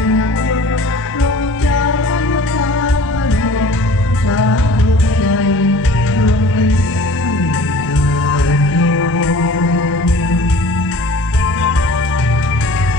Thank you.